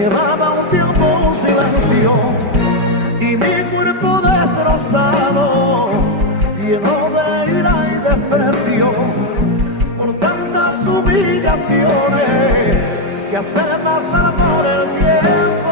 Llevaba un tiempo un silencio y mi cuerpo destrozado, lleno de ira y desprecio por tantas humillaciones que hacer pasar por el tiempo.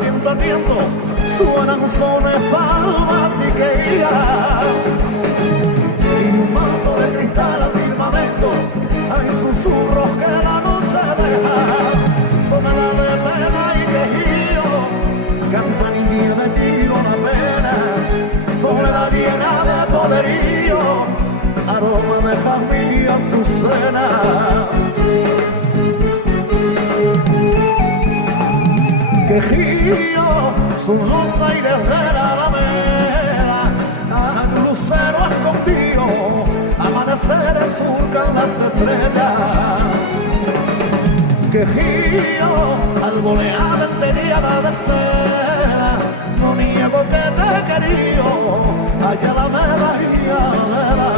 Tiento a tiento, suenan sones, palmas y quejías, y un manto de cristal al firmamento, hay susurros que la noche deja, soledad de pena y quejío, campanilla de tiro la pena, soledad llena de poderío, aroma de jazmín y azucena. Quejío son los aires de la alameda, a lucero escondido, amaneceres surcan las estrellas. Quejío al volear el teníada de seda, no niego que te he querido, allá la meda y a la meda.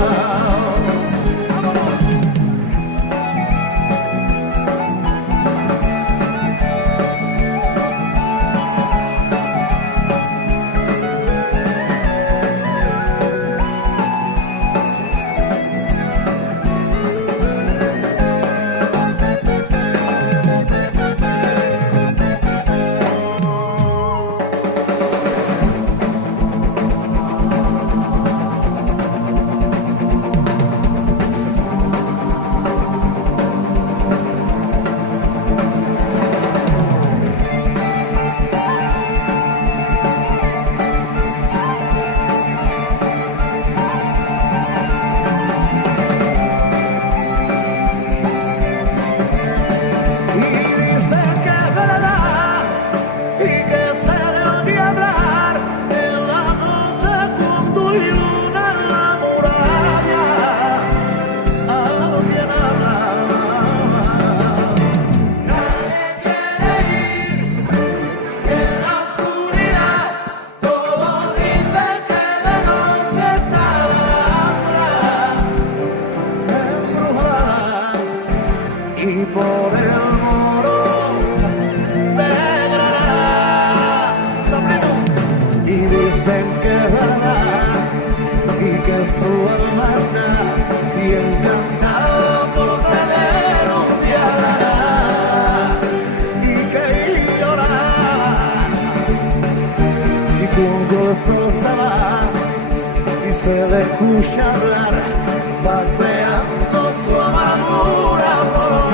Y por el moro de Granada, y dicen que es verdad y que su alma está y encantado por tener un día y que llorar, y cuando el sol se va y se le escucha hablar paseando su amargura por